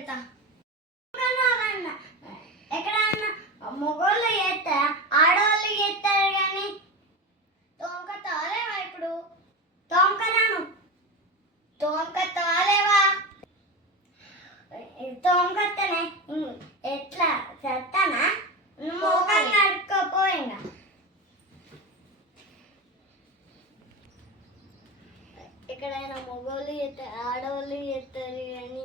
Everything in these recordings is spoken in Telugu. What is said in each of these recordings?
పెడతా. ఎక్కడన్నా మొగోళ్ళు చేస్తారా, ఆడవాళ్ళు చేస్తారు కానీ తోంక తోలేవా? ఇప్పుడు తోంకరాను తోంక తోలేవా? తోంకత్తనే ఎట్లా చెప్తానా? మోకాలు నడుక్కోపోయిందా? ఎక్కడైనా మొగోళ్ళు చేస్తారు, ఆడవాళ్ళు చేస్తారు కానీ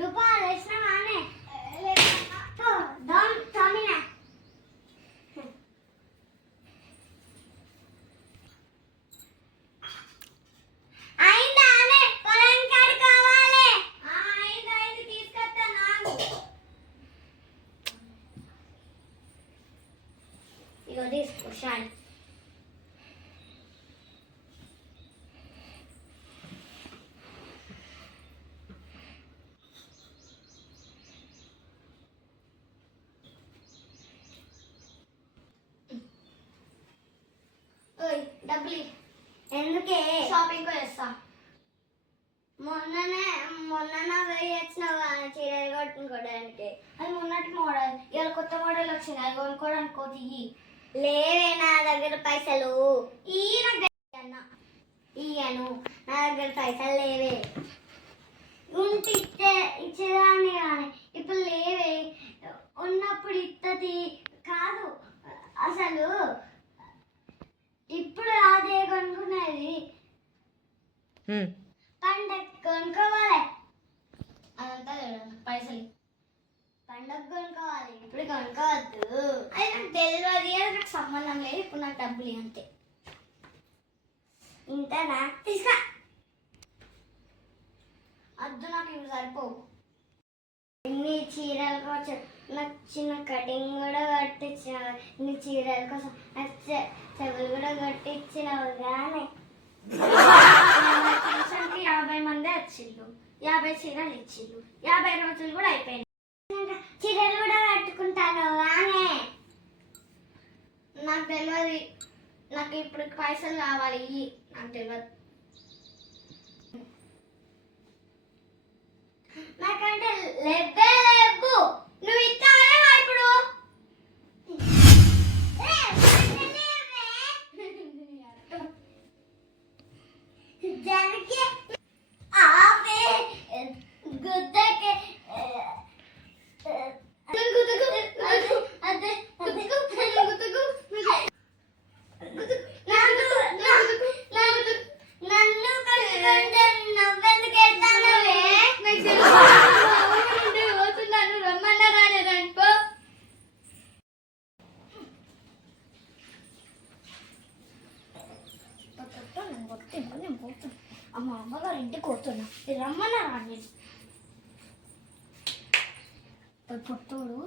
రూపాయలు వేసినావానే? ఇగో తీసుకో షాయి. డబ్బులు ఎందుకే? షాపింగ్ చేస్తా. మొన్న వెయ్యి వచ్చినావు చీరలు కొట్టుకోవడానికి. అది మొన్నటి మోడల్, ఇవాళ కొత్త మోడల్ వచ్చింది, అది కొనుక్కోవడానికి కోటి. లేవే నా దగ్గర పైసలు. ఇయ్యను, నా దగ్గర పైసలు లేవే. ఉంటే ఇచ్చేదాన్ని కానీ ఇప్పుడు లేవే. ఉన్నప్పుడు ఇత్తది కాదు అసలు. ఇప్పుడు అదే కొనుక్కున్నది. పండగ కొనుక్కోవాలి. అదంతా పైసలు పండగ కొనుక్కోవాలి, ఇప్పుడు కొనుక్కోవద్దు. అది నాకు తెలియదు, నాకు సంబంధం లేదు. ఇప్పుడు నాకు డబ్బులు అంతే. ఇంతనా? తీసుకా. వద్దు, నాకు ఇప్పుడు సరిపోవు. ఇన్ని చీరల కోసం నాకు చిన్న కటింగ్ కూడా కట్టించినావు. ఇన్ని చీరల కోసం నాకు చెవులు కూడా కట్టించినావు. కానీ 50 మంది వచ్చిళ్ళు, 50 చీరలు ఇచ్చిళ్ళు, 50 రోజులు కూడా అయిపోయినాయి. చీరలు కూడా కట్టుకుంటాను కానీ నాకు తెలియదు. నాకు ఇప్పుడు పైసలు కావాలి, నాకు తెలియదు. నాకంటే లేవే లేవు. నువ్వు ఇస్తావా ఇప్పుడు? జనకి ఆవే గుద్దకి అమ్మ అమ్మగారు ఇంటికి పోతున్నా, రమ్మన్నా రాని. పొట్టోడు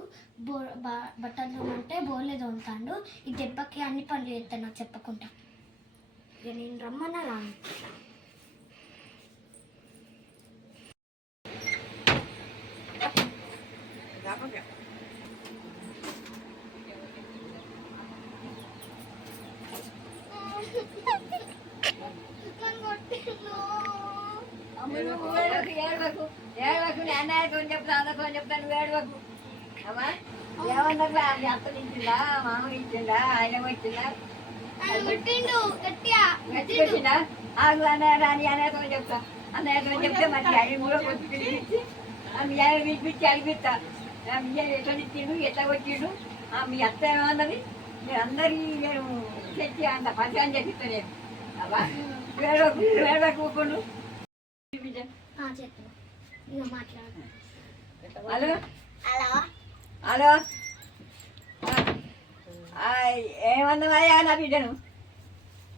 బట్టలు అంటే బోర్లేదు ఉంటాడు. ఈ దెబ్బకి అన్ని పనులు చేస్తాను నాకు చెప్పకుండా. ఇక నేను రమ్మన్నా రాను. చెప్తాను వేడవకు. అమ్మా ఏమన్నా అత్తలు ఇచ్చిందా, మామూలు ఇచ్చిందా, ఆయన వచ్చిందా, గట్టిగా ఆగు రాని అనేతో చెప్తా. అన్నయ్యతో చెప్తే మంచి ఆయన కూడా కొట్టుకుని మీ ఆయన పిలిపించి అడిపిస్తా. మీ ఎట్లా ఇచ్చిండు, ఎట్లా వచ్చిండు, మీ అత్త ఏమన్నది, మీరు అందరికీ నేను తెచ్చి అంత పరిచయం చేపిస్తాను. అబ్బా వేడవకు వేడవకు ఊకుండు. హలో హలో ఏమన్నావయ్యా నా బిడ్డను?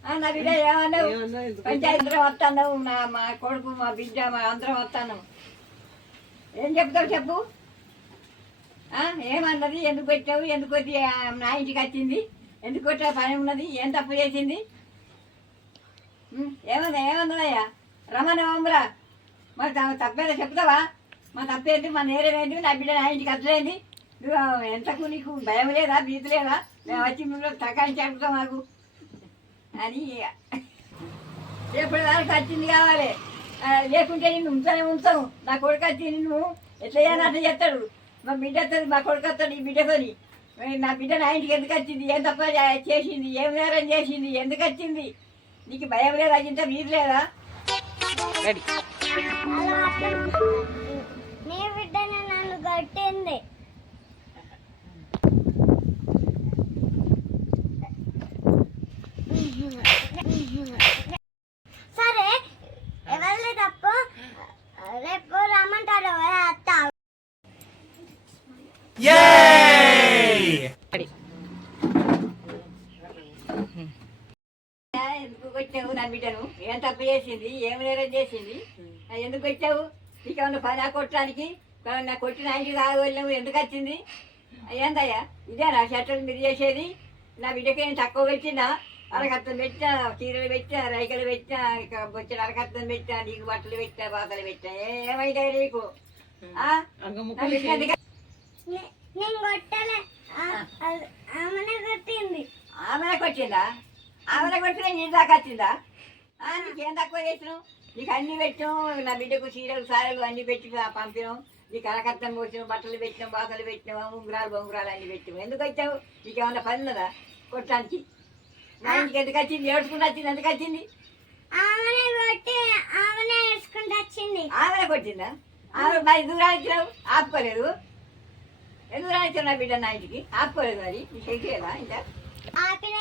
నా బిడ్డ ఏమన్నావు పంచాయతీ అందరం వస్తాను మా కొడుకు మా బిడ్డ మా అందరం వస్తాను ఏం చెప్తావు చెప్పు ఏమన్నది ఎందుకు వచ్చావు ఎందుకు వచ్చి నా ఇంటికి వచ్చింది ఎందుకు వచ్చా పని ఉన్నది ఏం తప్పు చేసింది ఏమన్నదయ్యా రమణరా మరి తప్పేదో చెప్తావా మా తప్పేంటి మా నేరేమేంటి నా బిడ్డ నా ఇంటికి వచ్చలేంది నువ్వు ఎంతకు నీకు భయం లేదా భీతి లేదా మేము వచ్చి మిమ్మల్ని తగ్గానికి అడుగుతాం మాకు అని ఎప్పటి వరకు వచ్చింది కావాలి లేకుంటే నిన్ను ఉంచాము నా కొడుకు వచ్చి నిన్ను ఎట్లా చేయాలని అట్లా చెప్తాడు మా బిడ్డ వస్తుంది మా కొడుకు వస్తాడు ఈ బిడ్డతోని నా బిడ్డ నా ఇంటికి ఎందుకు వచ్చింది ఏం తప్ప చేసింది ఏం నేరం చేసింది ఎందుకు వచ్చింది నీకు భయం లేదా అజింత భీతి లేదా నీ బిడ్డనే నన్ను కట్టింది సరే ఎవరి తప్పు రేపు రమ్మంటారు అత్త ఎందుకు వచ్చావు నా బిడ్డను ఏం తప్పు చేసింది ఏం నేరం చేసింది ఎందుకు వచ్చావు నీకేమన్నా పని కొట్టడానికి నా కొట్టిన ఇంటికి తాగలేవు ఎందుకు వచ్చింది ఏందయ్యా ఇదే నా షర్టులు మీరు చేసేది నా బిడ్డకి నేను తక్కువ పెట్టినా అరకత్తం పెట్టా చీరలు పెట్టా రైకలు పెట్టా బొచ్చిన అరకత్తం పెట్టా నీకు బట్టలు పెట్టా బాధలు పెట్టా ఏమైతే నీకు నేను కొట్టలే ఆమెనే కొట్టింది ఆమెనే కొట్టిందా ఆమెనే కొట్టినా నీ దాకా వచ్చిందా నీకేం తక్కువ చేసినావు నీకు అన్ని పెట్టాం నా బిడ్డకు చీరలు సారలు అన్ని పెట్టి పంపినాం నీకు అరకత్తం పోసినాం బట్టలు పెట్టినాం బాధలు పెట్టినాం ఉంగరాలు బొంగరాలు అన్ని పెట్టాము ఎందుకు వచ్చావు నీకేమన్నా పని ఉన్నదా కొట్టడానికి నా ఇంటికి ఎందుకు వచ్చింది ఏడ్చుకుంటూ వచ్చింది ఎందుకు వచ్చింది ఆమెనే కొట్టి ఆమెనే ఏడ్చుకుంటూ వచ్చింది ఆమెనే కొట్టిందా ఆమె మరి ఎందుకు రానిచ్చినావు ఆపుకోలేదు ఎందుకు రానిచ్చావు నా బిడ్డ నా ఇంటికి ఆపుకోలేదు మరి నీకు ఎక్కేదా ఇంకా ఆపిన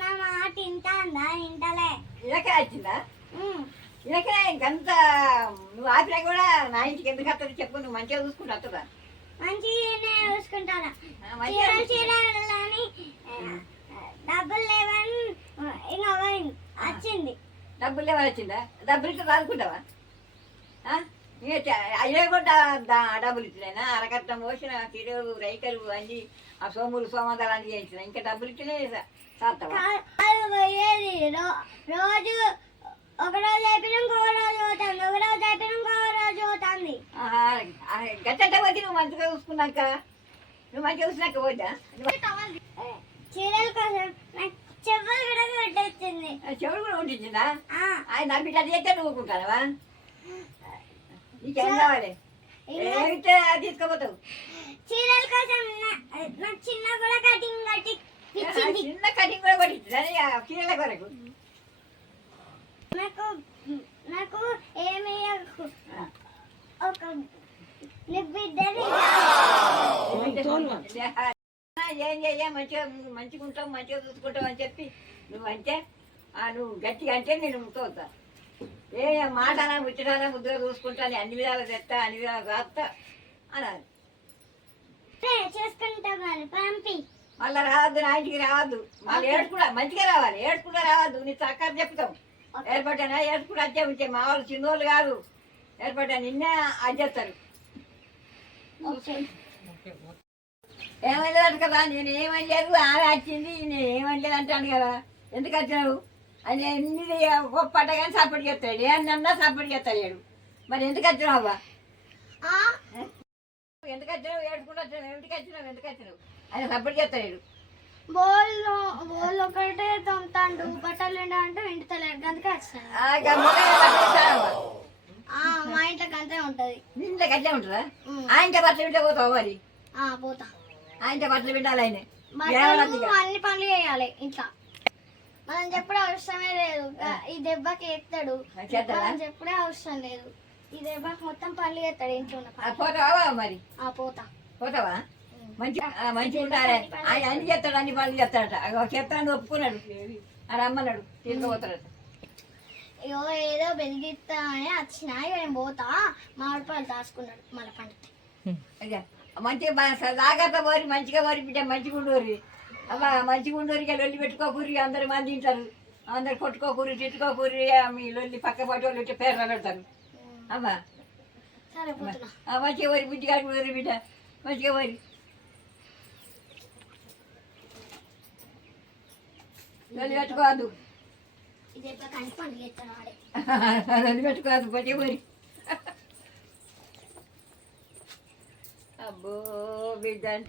నా మాట ఇంటా ఇంటలే ఇలాకే వచ్చిందా ఇలాకే ఇంకంత నువ్వు ఆపినా కూడా నా ఇంటికి ఎందుకు వస్తుంది చెప్పు నువ్వు మంచిగా చూసుకుంటూ వస్తుందా మంచిగానే చూసుకుంటాను చీరలు చీరలని డబ్బులు లేవని ఇంకా వచ్చింది డబ్బులు లేవని వచ్చిందా డబ్బులు ఇట్లా రాదుకుంటావా అయ్యే కూడా డబ్బులు ఇచ్చినాయినా అరకట్టం పోసిన చీరలు రైకలు అన్ని ఆ సోములు సోమదాలు అన్ని చేయించిన ఇంకా డబ్బులు ఇచ్చినా చేస్తావా పోయేది రోజు ఒక రోజు అయిపోయినా ఇంకో రోజు పోతాను ఒక రోజు అయిపోయినా ఇంకో రోజు పోతుంది గట్ట పోతే నువ్వు మంచిగా చూసుకున్నాక నువ్వు మంచిగా చూసినాక పోద్దా చీరల కోసం నాకు చెవులు కూడా కొట్టొచ్చింది చెవులు కూడా ఉండించిందా ఆయన నా బిడ్డ చేస్తే నువ్వు ఊరుకుంటావా నీకేం కావాలి ఏమిటే తీసుకోపోతావు చీరల కోసం నాకు చిన్న కూడా కటింగ్ కట్టి ఇచ్చింది చిన్న కటింగ్ కూడా కొట్టించింది చీరల కొరకు నాకు నాకు ఏమి ఒక బిడ్డని ఏం చెయ్యా మంచిగా మంచిగా ఉంటావు మంచిగా చూసుకుంటావు అని చెప్పి నువ్వు అంటే నువ్వు గట్టిగా అంటే నేను తోతా ఏ మాటానా ముచ్చటానా ముద్దుగా చూసుకుంటాను అన్ని విధాలు తెస్తా అన్ని విధాలు రాస్తా అనాలి చేసుకుంటా మరి పంపి మళ్ళీ రావద్దు నా ఇంటికి రావద్దు మళ్ళీ ఏడుపుడా మంచిగా రావాలి ఏడుపుగా రావద్దు నీ చక్కగా చెప్తాం ఏర్పడ్డానా ఏడుపుడు అజ్జే ఉంటే మా వాళ్ళు చిన్నోళ్ళు కాదు ఏర్పడ్డా నిన్నే అజ్జేస్తారు ఏమనలేదు కదా నేను ఏమనలేదు ఆమె వచ్చింది నేను ఏమనలేదు అంటాను కదా ఎందుకు వచ్చినావు అని ఎన్ని గొప్పట కానీ సపోర్ట్ చేస్తాడు ఏమన్నా సపోర్ట్ చేస్తాడు మరి ఎందుకు వచ్చినావు అవ్వ ఎందుకు వచ్చినావు ఏడుకుంటూ వచ్చినావు ఎందుకు వచ్చినావు ఎందుకు వచ్చినావు ఆయన సపోర్ట్ చేస్తాడు బోల్ ఒకటే తొమ్ముతాడు బట్టలు అంటే ఇంటితలేడు అందుకే వచ్చాను మా ఇంట్లోకి అంతే ఉంటది ఇంట్లోకి అట్లే ఉంటుందా ఆయనతో బట్టలు వింటే పోతావు మరి పోతా ఆయనతో బట్టలు వింటాలి ఆయన అన్ని పనులు చేయాలి ఇంట్లో మనం చెప్పుడే అవసరమే లేదు ఈ దెబ్బకి ఎత్తాడు మనం చెప్పుడే అవసరం లేదు ఈ దెబ్బకి మొత్తం పనులు చేస్తాడు ఇంట్లో పోతావా మరి పోతా పోతావా మంచిగా ఉండాలి ఆయన అన్ని చేస్తాడు అన్ని పనులు చేస్తాడట చెప్తాను ఒప్పుకున్నాడు అని అమ్మన్నాడు తీసుకుపోతాడట అయ్యో ఏదో బెదిగిస్తా అని వచ్చినా నేను పోతా మామిడి పళ్ళు దాచుకున్నాడు మళ్ళీ పండుతాయి మంచిగా జాగ్రత్త పోరి మంచిగా పోరి బిడ్డ మంచిగా ఉండోరి అలా మంచిగా ఉండోరికి వెళ్ళి పెట్టుకోకూరి అందరు మంది తింటారు అందరు కొట్టుకోకూరి తిట్టుకోకూరి మీ లొల్లి పక్క పట్టి వాళ్ళు ఇట్లా పేర్లు పెడతారు అమ్మా సరే పోతున్నా. మంచిగా వరి బుద్ధి కాదు వరి బిడ్డ మంచిగా వరి లొల్లి పెట్టుకోవద్దు ఇది ఎప్పుడు కంటి పండుగ చేస్తాను ఆడే. లొల్లి పెట్టుకోవద్దు మంచిగా వరి అబ్బో బిడ్డ అంటే